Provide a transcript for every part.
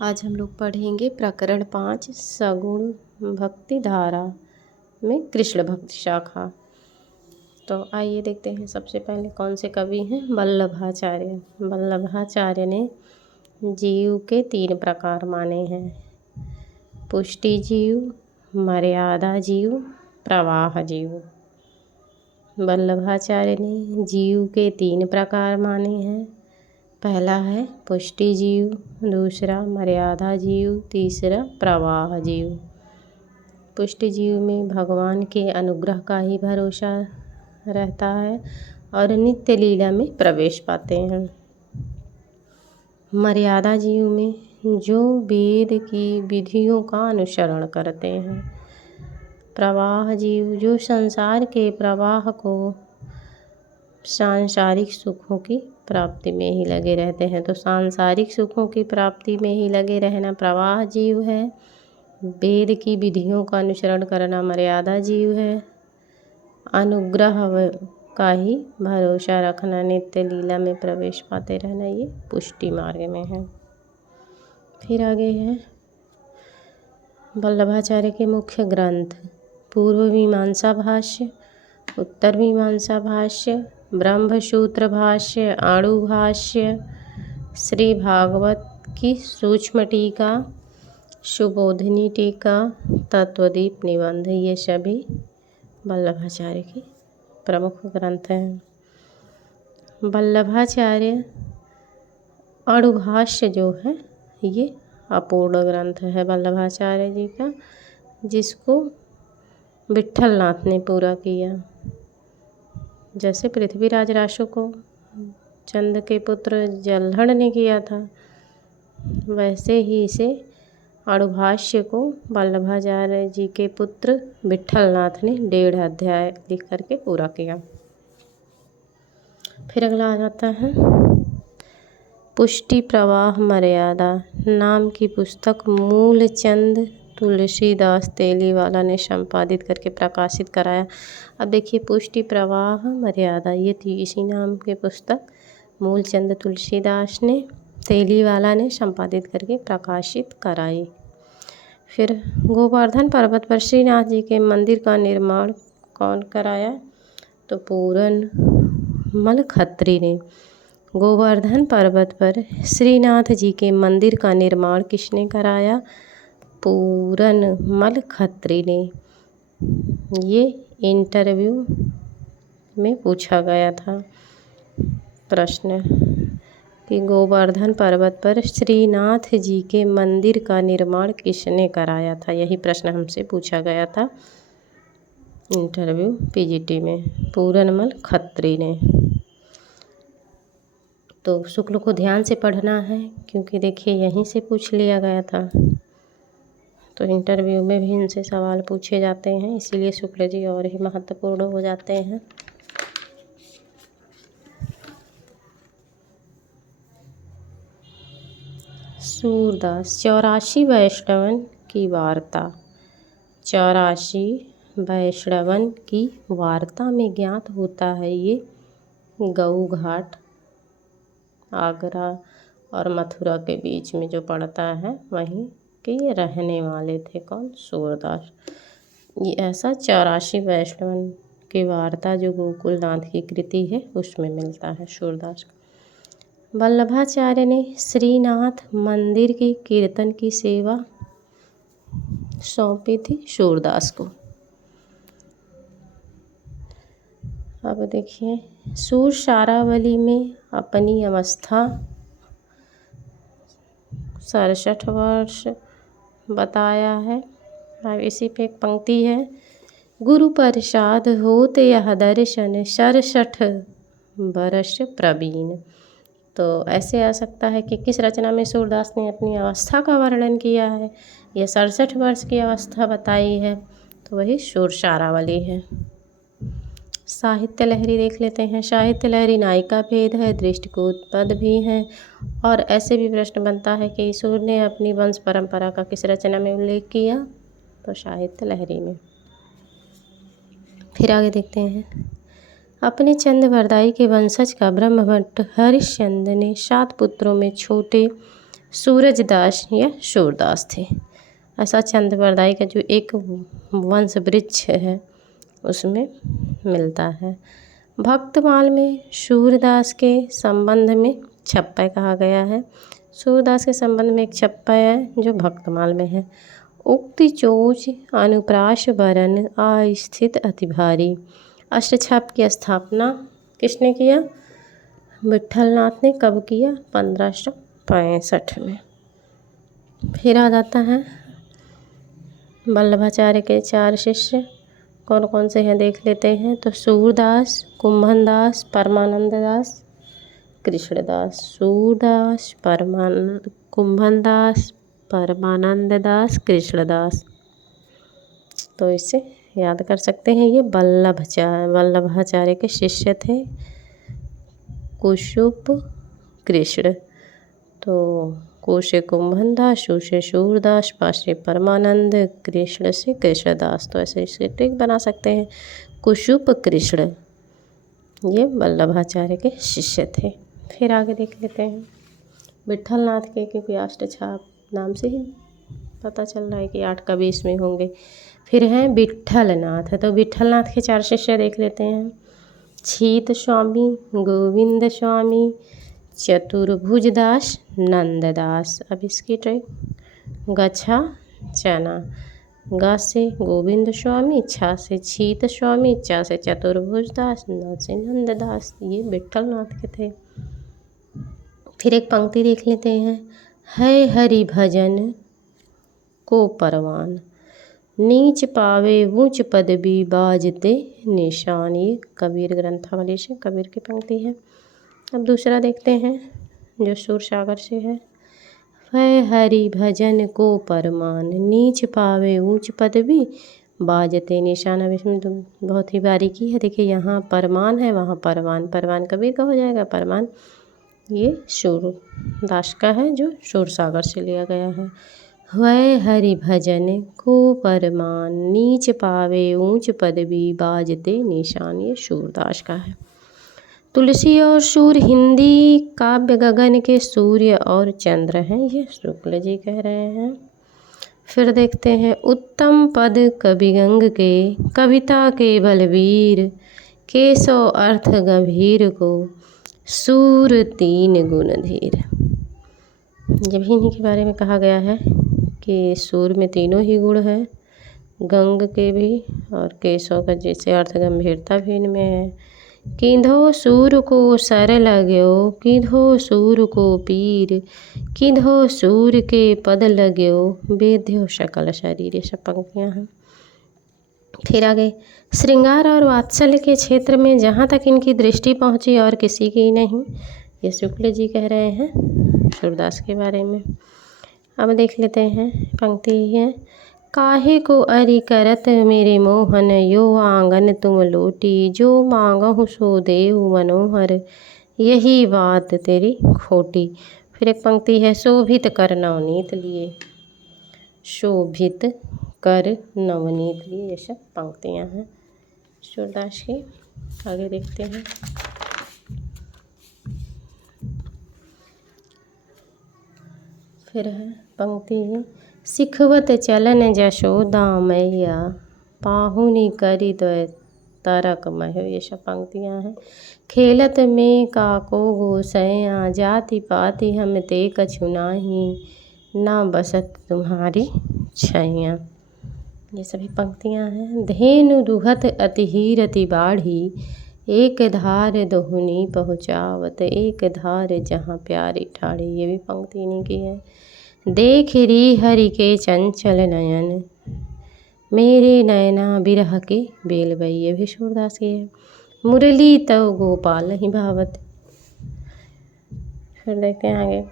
आज हम लोग पढ़ेंगे प्रकरण 5 सगुण भक्ति धारा में कृष्ण भक्ति शाखा। तो आइए देखते हैं सबसे पहले कौन से कवि हैं। वल्लभाचार्य। वल्लभाचार्य ने जीव के 3 प्रकार माने हैं। पुष्टि जीव, मर्यादा जीव, प्रवाह जीव। वल्लभाचार्य ने जीव के 3 प्रकार माने हैं। पहला है पुष्टि जीव, दूसरा मर्यादा जीव, तीसरा प्रवाह जीव। पुष्टि जीव में भगवान के अनुग्रह का ही भरोसा रहता है और नित्य लीला में प्रवेश पाते हैं। मर्यादा जीव में जो वेद की विधियों का अनुसरण करते हैं। प्रवाह जीव जो संसार के प्रवाह को सांसारिक सुखों की प्राप्ति में ही लगे रहते हैं। तो सांसारिक सुखों की प्राप्ति में ही लगे रहना प्रवाह जीव है। वेद की विधियों का अनुसरण करना मर्यादा जीव है। अनुग्रह का ही भरोसा रखना, नित्य लीला में प्रवेश पाते रहना, ये पुष्टि मार्ग में है। फिर आगे है वल्लभाचार्य के मुख्य ग्रंथ। पूर्व मीमांसा भाष्य, उत्तर मीमांसा भाष्य, ब्रह्मसूत्र भाष्य, अणु भाष्य, श्री भागवत की सूक्ष्म टीका, सुबोधिनी टीका, तत्वदीप निबंध, ये सभी वल्लभाचार्य के प्रमुख ग्रंथ हैं। वल्लभाचार्य अणुभाष्य जो है ये अपूर्ण ग्रंथ है वल्लभाचार्य जी का, जिसको विट्ठलनाथ ने पूरा किया। जैसे पृथ्वीराज रासो को चंद के पुत्र जल्हड़ ने किया था, वैसे ही इसे अणुभाष्य को वल्लभाचार्य जी के पुत्र विट्ठलनाथ ने 1.5 अध्याय लिख करके पूरा किया। फिर अगला आ जाता है पुष्टि प्रवाह मर्यादा नाम की पुस्तक मूलचंद तुलसीदास तेलीवाला ने संपादित करके प्रकाशित कराया। अब देखिए पुष्टि प्रवाह मर्यादा ये थी इसी नाम की पुस्तक मूलचंद तुलसीदास ने तेलीवाला ने संपादित करके प्रकाशित कराई। फिर गोवर्धन पर्वत पर श्रीनाथ जी के मंदिर का निर्माण कौन कराया? तो पूरनमल खत्री ने। गोवर्धन पर्वत पर श्रीनाथ जी के मंदिर का निर्माण किसने कराया? पूरनमल खत्री ने। ये इंटरव्यू में पूछा गया था प्रश्न कि गोवर्धन पर्वत पर श्रीनाथ जी के मंदिर का निर्माण किसने कराया था। यही प्रश्न हमसे पूछा गया था इंटरव्यू पीजीटी में। पूरनमल खत्री ने। तो शुक्ल को ध्यान से पढ़ना है क्योंकि देखिए यहीं से पूछ लिया गया था। तो इंटरव्यू में भी इनसे सवाल पूछे जाते हैं, इसीलिए शुक्ल जी और ही महत्वपूर्ण हो जाते हैं। सूरदास 84 वैष्णवन की वार्ता। 84 वैष्णवन की वार्ता में ज्ञात होता है ये गऊ घाट आगरा और मथुरा के बीच में जो पड़ता है वहीं के रहने वाले थे। कौन? सूरदास। ये ऐसा 84 वैष्णवन की वार्ता जो गोकुलनाथ की कृति है उसमें मिलता है सूरदास का। वल्लभाचार्य ने श्रीनाथ मंदिर की कीर्तन की सेवा सौंपी थी सूरदास को। अब देखिए सूर सारावली में अपनी अवस्था 67 वर्ष बताया है। अब इसी पे एक पंक्ति है, गुरु प्रसाद होत यह दर्शन 67 वर्ष प्रवीण। तो ऐसे आ सकता है कि किस रचना में सूरदास ने अपनी अवस्था का वर्णन किया है। यह 67 वर्ष की अवस्था बताई है, तो वही सूर सारावली है। साहित्य लहरी देख लेते हैं। साहित्य लहरी नायिका भेद है, दृष्टिकोत्पद भी है और ऐसे भी प्रश्न बनता है कि सूर ने अपनी वंश परंपरा का किस रचना में उल्लेख किया? तो साहित्य लहरी में। फिर आगे देखते हैं अपने चंद वरदाई के वंशज का ब्रह्मभट्ट हरिश्चंद्र ने 7 पुत्रों में छोटे सूरजदास या सूरदास थे। ऐसा चंद बरदाई का जो एक वंश वृक्ष है उसमें मिलता है। भक्तमाल में सूरदास के संबंध में छप्पय कहा गया है। सूरदास के संबंध में एक छप्पय है जो भक्तमाल में है। उक्ति चोच अनुप्राश वरन अस्थित अति भारी। अष्टछाप की स्थापना किसने किया? विट्ठलनाथ ने। कब किया? 1565 में। फिर आ जाता है वल्लभाचार्य के 4 शिष्य कौन कौन से हैं देख लेते हैं। तो सूरदास, कुंभनदास, परमानंद दास, कृष्णदास। सूरदास, कुंभनदास, परमानंद दास, कृष्णदास। तो इसे याद कर सकते हैं। ये वल्लभाचार्य के शिष्य थे। कुशुप कृष्ण। तो कु से कुंभनदास, शु से सूरदास, पा से परमानंद, कृष्ण से कृष्णदास। तो ऐसे इसे ट्रिक बना सकते हैं। कुशुप कृष्ण ये वल्लभाचार्य के शिष्य थे। फिर आगे देख लेते हैं विट्ठलनाथ के, क्योंकि अष्टछाप नाम से ही पता चल रहा है कि 8 कवि इसमें होंगे। फिर हैं विट्ठलनाथ। तो विट्ठलनाथ के 4 शिष्य देख लेते हैं। छीत स्वामी, गोविंद स्वामी, चतुर्भुजदास, नंददास। अब इसकी ट्रिक, गच्छा चना। ग से गोविंद स्वामी, छा से छीत स्वामी, चा से चतुर्भुजदास, न से नंददास। ये विट्ठलनाथ के थे। फिर एक पंक्ति देख लेते हैं। है हरि भजन को परवान, नीच पावे ऊंच पदवी बाजते निशान। ये कबीर ग्रंथावली से कबीर की पंक्ति है। अब दूसरा देखते हैं जो सूरसागर से है। है हरि भजन को परमान, नीच पावे ऊंच पदवी बाजते निशान। अब इसमें तो बहुत ही बारीकी है। देखिए यहाँ परमान है, वहाँ परवान। परवान कबीर का हो जाएगा, परमान ये सूरदास का है जो सूरसागर से लिया गया है। वै हरि भजन को परमान, नीच पावे ऊंच पदवी बाजते निशान। ये सूरदास का है। तुलसी और सूर्य हिंदी काव्य गगन के सूर्य और चंद्र हैं। ये शुक्ल जी कह रहे हैं। फिर देखते हैं उत्तम पद कविगंग के, कविता के बलवीर, केशव अर्थ गंभीर को, सूर 3 गुण धीर। जब इन्हीं के बारे में कहा गया है कि सूर में तीनों ही गुण है, गंग के भी और केशव का जैसे अर्थ गंभीरता भी इनमें है। किंधो सूर को सर लाग्यो, किंधो सूर को पीर, किंधो सूर के पद लाग्यो, वेद्यो सकल शरीर। ये सब पंक्तियाँ हैं। फिर आगे श्रृंगार और वात्सल्य के क्षेत्र में जहाँ तक इनकी दृष्टि पहुँची और किसी की नहीं। ये शुक्ल जी कह रहे हैं सूरदास के बारे में। अब देख लेते हैं पंक्ति है। काहे को अरि करत मेरे मोहन, यो आंगन तुम लोटी, जो मांगहु सो देहु मनोहर, यही बात तेरी खोटी। फिर एक पंक्ति है। शोभित कर नवनीत लिए, शोभित कर नवनीत लिए। ये सब पंक्तियाँ हैं सूरदास की। आगे देखते हैं। फिर है पंक्ति, सिखवत चलन जशोदा मैया, पाहुनी करी द्वय तरक मह। ये सब पंक्तियाँ हैं। खेलत में काको गोसैया, जाति पाति हम ते कछु नाही, ना बसत तुम्हारी छैया। ये सभी पंक्तियाँ हैं। धेनु दुहत अति हीरति बाढ़ी, एक धार दोहुनी पहुँचावत, एक धार जहाँ प्यारी ठाड़ी। ये भी पंक्ति इन्हीं की है। देख री हरि के चंचल नयन, मेरे नयना बिरह के बेल बई। ये भी सूरदास की है। मुरली तव गोपाल ही भावत। फिर देखते हैं आगे।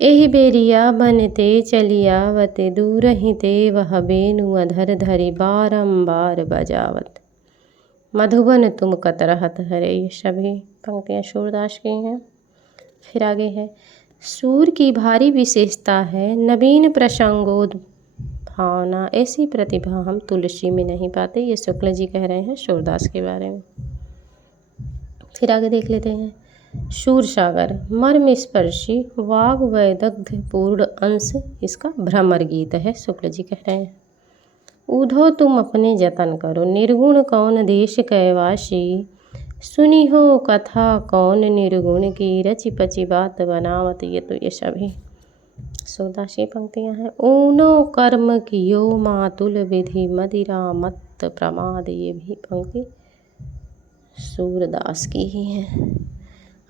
एहि बेरिया बनते चलियावत, दूर ही ते वह बेनु अधर धरि, बारंबार बजावत, मधुबन तुम कत रहत हरे। ये सभी पंक्तियाँ सूरदास की हैं। फिर आगे है। सूर की भारी विशेषता है नवीन प्रसंगोद भावना, ऐसी प्रतिभा हम तुलसी में नहीं पाते। ये शुक्ल जी कह रहे हैं सूरदास के बारे में। फिर आगे देख लेते हैं। शूरसागर मर्म स्पर्शी वाग वैदग्ध पूर्ण अंश इसका भ्रमर गीत है। शुक्ल जी कह रहे हैं, ऊधो तुम अपने जतन करो, निर्गुण कौन देश कैवासी, सुनी हो कथा कौन निर्गुण की, रचि पचि बात बनावत। ये तो ये सभी सूरदास पंक्तियाँ हैं। ऊनो कर्म कियो मातुल विधि, मदिरा मत प्रमाद। ये भी पंक्ति सूरदास की ही है।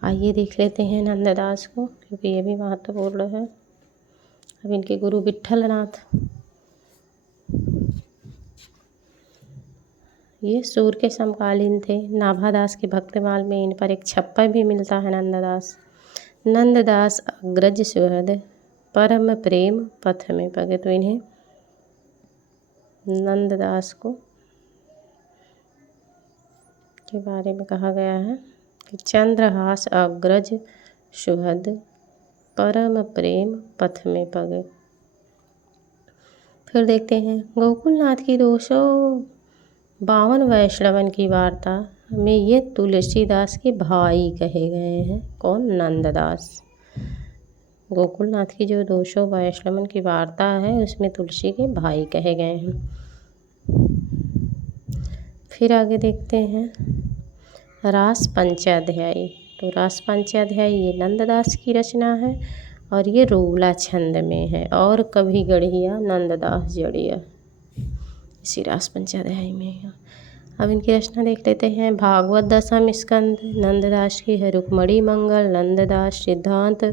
आइए देख लेते हैं नंददास को, क्योंकि ये भी महत्वपूर्ण है। अब इनके गुरु विट्ठलनाथ, ये सूर के समकालीन थे। नाभादास के भक्तमाल में इन पर एक छप्पर भी मिलता है। नंददास अग्रज सुहृद, परम प्रेम पथ में पगे। तो इन्हें नंददास को के बारे में कहा गया है कि चंद्रहास अग्रज सुहृद, परम प्रेम पथ में पगे। फिर देखते हैं गोकुलनाथ की 252 वैष्णवन की वार्ता में ये तुलसीदास के भाई कहे गए हैं। कौन? नंददास। गोकुलनाथ की जो 200 वैष्णवन की वार्ता है उसमें तुलसी के भाई कहे गए हैं। फिर आगे देखते हैं रास पंचाध्यायी। तो रास पंचाध्यायी ये नंददास की रचना है और ये रोला छंद में है। और कभी गढ़िया नंददास जड़िया, इसी रास पंचाध्यायी में है। अब इनकी रचना देख लेते हैं। भागवत दशम स्कंद नंददास की है। रुक्मणी मंगल नंददास, सिद्धांत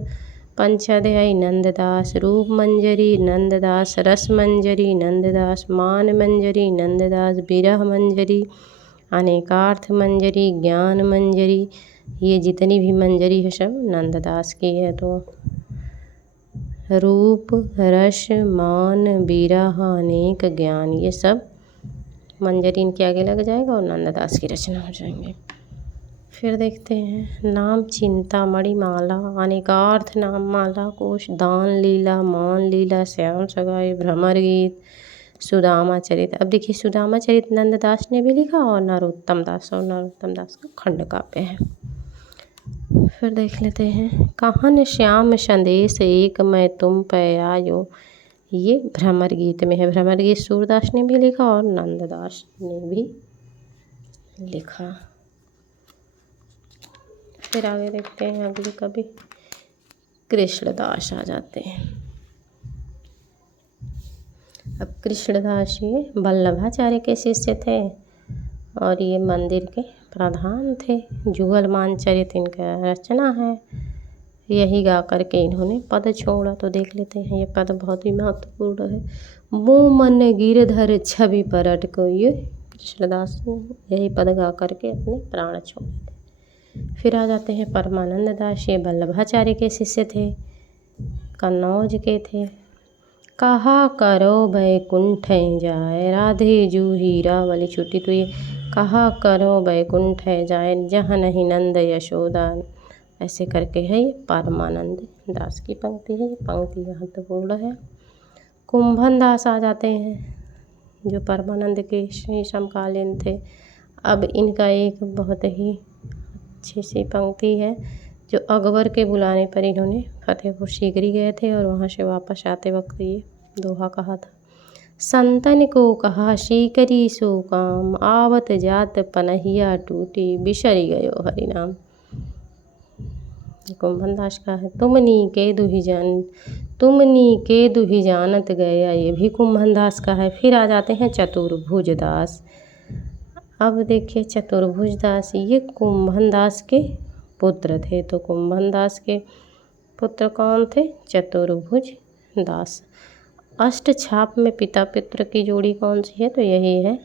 पंचाध्यायी नंददास, रूप मंजरी नंददास, रस मंजरी नंददास, मान मंजरी नंददास, विरह मंजरी, अनेकार्थ मंजरी, ज्ञान मंजरी। ये जितनी भी मंजरी है सब नंददास की है। तो रूप, रस, मान, विरह, अनेक, ज्ञान, ये सब मंजरी इनके आगे लग जाएगा और नंददास की रचना हो जाएंगे। फिर देखते हैं नाम चिंतामणि माला, अनेकार्थ नाम माला कोश, दान लीला, मान लीला, श्याम सगाई, भ्रमर गीत, सुदामा चरित। अब देखिए सुदामा चरित नंददास ने भी लिखा और नरोत्तम दास का खंड काव्य है। फिर देख लेते हैं कहन श्याम संदेश एक मैं तुम पे आयो, ये भ्रमर गीत में है। भ्रमर गीत सूरदास ने भी लिखा और नंददास ने भी लिखा। फिर आगे देखते हैं अगली कवि कृष्णदास आ जाते हैं। अब कृष्णदास ये वल्लभाचार्य के शिष्य थे और ये मंदिर के प्रधान थे। जुगलमान चरित इनका रचना है। यही गा करके इन्होंने पद छोड़ा। तो देख लेते हैं, ये पद बहुत ही महत्वपूर्ण है। मो मन गिरधर छवि परट को, ये कृष्णदास यही पद गा करके अपने प्राण छोड़े थे। फिर आ जाते हैं परमानंद दास, ये वल्लभाचार्य के शिष्य थे, कन्नौज के थे। कहा करो बैकुंठ जाए, राधे जू हीरा वाली छुट्टी। तो ये कहा करो बैकुंठ जाए, जहाँ नहीं नंद यशोदा, ऐसे करके है ये परमानंद दास की पंक्ति है। ये पंक्ति महत्वपूर्ण है। कुंभन दास आ जाते हैं जो परमानंद के समकालीन थे। अब इनका एक बहुत ही अच्छी सी पंक्ति है जो अकबर के बुलाने पर इन्होंने फतेहपुर सीकरी गए थे और वहाँ से वापस आते वक्त ये दोहा कहा था। संतन को कहा सीकरी सो काम, आवत जात पनहिया टूटी, बिसरी गयो हरि नाम। कुंभन दास का है। तुमनी के दुही जानत गया, ये भी कुंभन दास का है। फिर आ जाते हैं चतुर्भुज दास। अब देखिए चतुर्भुज दास ये कुंभन दास के पुत्र थे। तो कुंभन दास के पुत्र कौन थे? चतुर्भुज दास। अष्ट छाप में पिता पुत्र की जोड़ी कौन सी है? तो यही है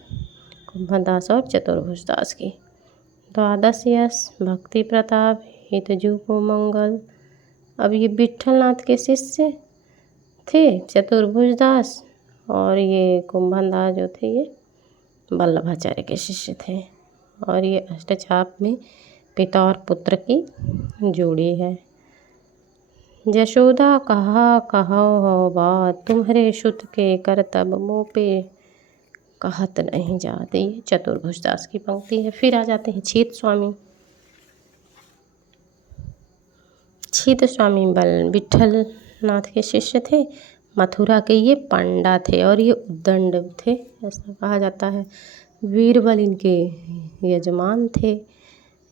कुंभन दास और चतुर्भुज दास की। द्वादश यश, भक्ति प्रताप, हितजू को मंगल। अब ये विट्ठलनाथ के शिष्य थे चतुर्भुज दास और ये कुंभन दास जो थे ये वल्लभाचार्य के शिष्य थे। और ये अष्टछाप में पिता और पुत्र की जोड़ी है। यशोदा कहो हो बात, तुम्हारे सुत के करतब मुँह पे कहत नहीं जाते। ये चतुर्भुज दास की पंक्ति है। फिर आ जाते हैं छीत स्वामी। छीत स्वामी विट्ठल नाथ के शिष्य थे। मथुरा के ये पंडा थे और ये उद्दंड थे, ऐसा कहा जाता है। बीरबल इनके यजमान थे।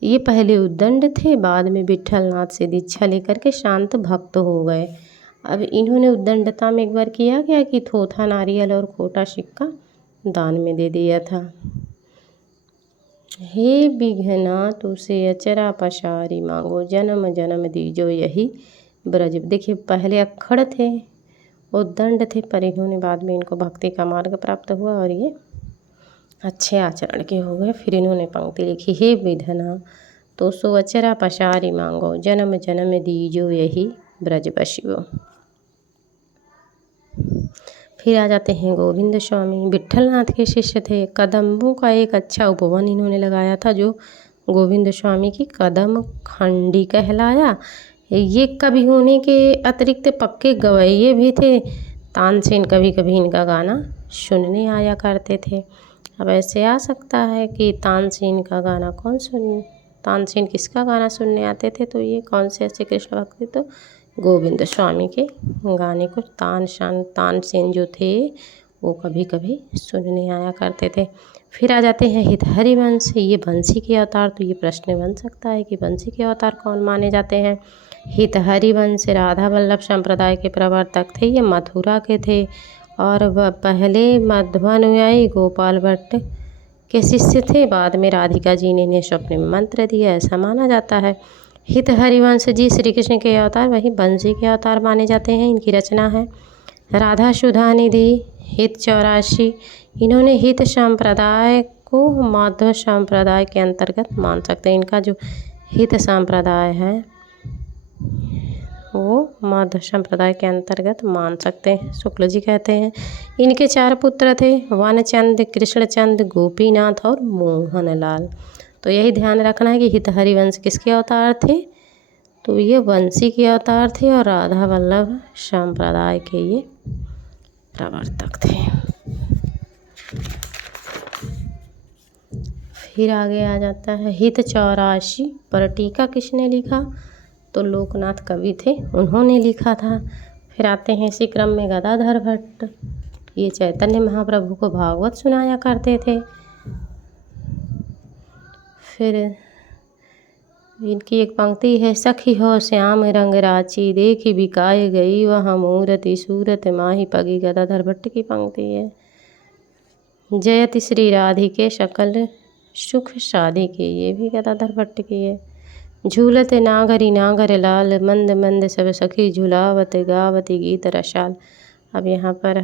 ये पहले उद्दंड थे, बाद में विट्ठल नाथ से दीक्षा लेकर के शांत भक्त हो गए। अब इन्होंने उद्दंडता में एक बार किया क्या कि थोथा नारियल और खोटा सिक्का दान में दे दिया था। हे बिघना तुसे अचरा पसारी मांगो, जन्म जन्म दीजो यही ब्रज। देखिए पहले अक्खड़ थे, उद्दंड थे, पर इन्होंने बाद में इनको भक्ति का मार्ग प्राप्त हुआ और ये अच्छे आचरण के हो गए। फिर इन्होंने पंक्ति लिखी, हे विधना तो सो अचरा पसारी मांगो, जन्म जन्म दीजो यही ब्रज बसियो। फिर आ जाते हैं गोविंद स्वामी, विट्ठल नाथ के शिष्य थे। कदम्बों का एक अच्छा उपवन इन्होंने लगाया था, जो गोविंद स्वामी की कदम खंडी कहलाया। ये कवि होने के अतिरिक्त पक्के गवैये भी थे। तानसेन कभी कभी इनका गाना सुनने आया करते थे। अब ऐसे आ सकता है कि तानसेन का गाना तानसेन किसका गाना सुनने आते थे, तो ये कौन से ऐसे कृष्ण भक्ति, तो गोविंद स्वामी के गाने को तानसेन जो थे वो कभी कभी सुनने आया करते थे। फिर आ जाते हैं हितहरि वंश, ये बंसी के अवतार। तो ये प्रश्न बन सकता है कि बंसी के अवतार कौन माने जाते हैं। हितहरि वंश राधा वल्लभ संप्रदाय के प्रवर्तक थे। ये मथुरा के थे और वह पहले मध्वानुयायी गोपाल भट्ट के शिष्य थे। बाद में राधिका जी ने इन्हें स्वप्न में मंत्र दिया, ऐसा माना जाता है। हितहरि वंश जी श्री कृष्ण के अवतार, वही बंसी के अवतार माने जाते हैं। इनकी रचना है राधा सुधा निधि, हित 84। इन्होंने हित संप्रदाय को माधव संप्रदाय के अंतर्गत मान सकते हैं। इनका जो हित संप्रदाय है वो माधव संप्रदाय के अंतर्गत मान सकते हैं, शुक्ल जी कहते हैं। इनके 4 पुत्र थे, वनचंद, कृष्णचंद, गोपीनाथ और मोहनलाल। तो यही ध्यान रखना है कि हितहरि वंश किसके अवतार थे, तो ये बंसी के अवतार थे और राधा वल्लभ संप्रदाय के ये प्रवर्तक थे। फिर आगे आ जाता है हित 84 पर टीका किसने लिखा, तो लोकनाथ कवि थे, उन्होंने लिखा था। फिर आते हैं इसी क्रम में गदाधर भट्ट, ये चैतन्य महाप्रभु को भागवत सुनाया करते थे। फिर इनकी एक पंक्ति है, सखी हो श्याम रंग राची, देखी बिकाए गई वह मूरति, सूरत माही पगी। गदाधर भट्ट की पंक्ति है। जयति श्री राधिके सकल सुख साधिके, ये भी गदाधर भट्ट की है। झूलत नागरी नागर लाल, मंद मंद सब सखी झुलावत, गावती गीत रसाल। अब यहाँ पर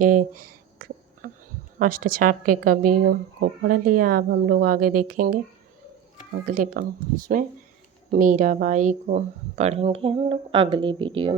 ये अष्टछाप के कवियों को पढ़ लिया। अब हम लोग आगे देखेंगे, अगले उसमें मीराबाई को पढ़ेंगे हम लोग अगले वीडियो में।